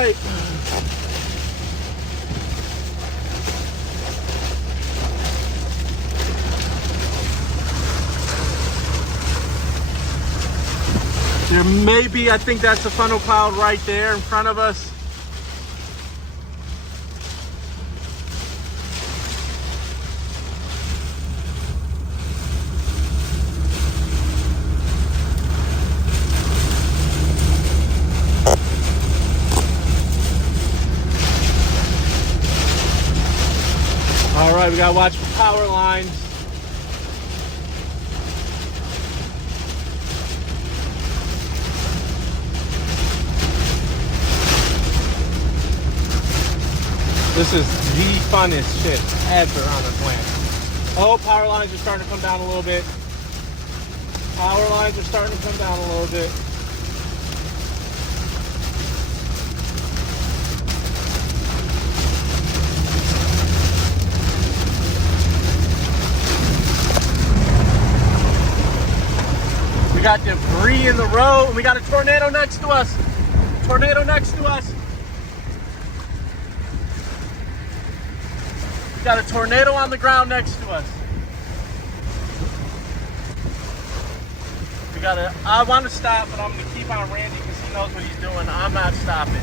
right. There may be, I think that's the funnel cloud right there in front of us. All right, we gotta watch for power lines. This is the funnest shit ever on the planet. Oh, power lines are starting to come down a little bit. Power lines are starting to come down a little bit. We got debris in the road, and we got a tornado next to us. Tornado next to us. We got a tornado on the ground next to us. I want to stop, but I'm going to keep on Randy because he knows what he's doing. I'm not stopping.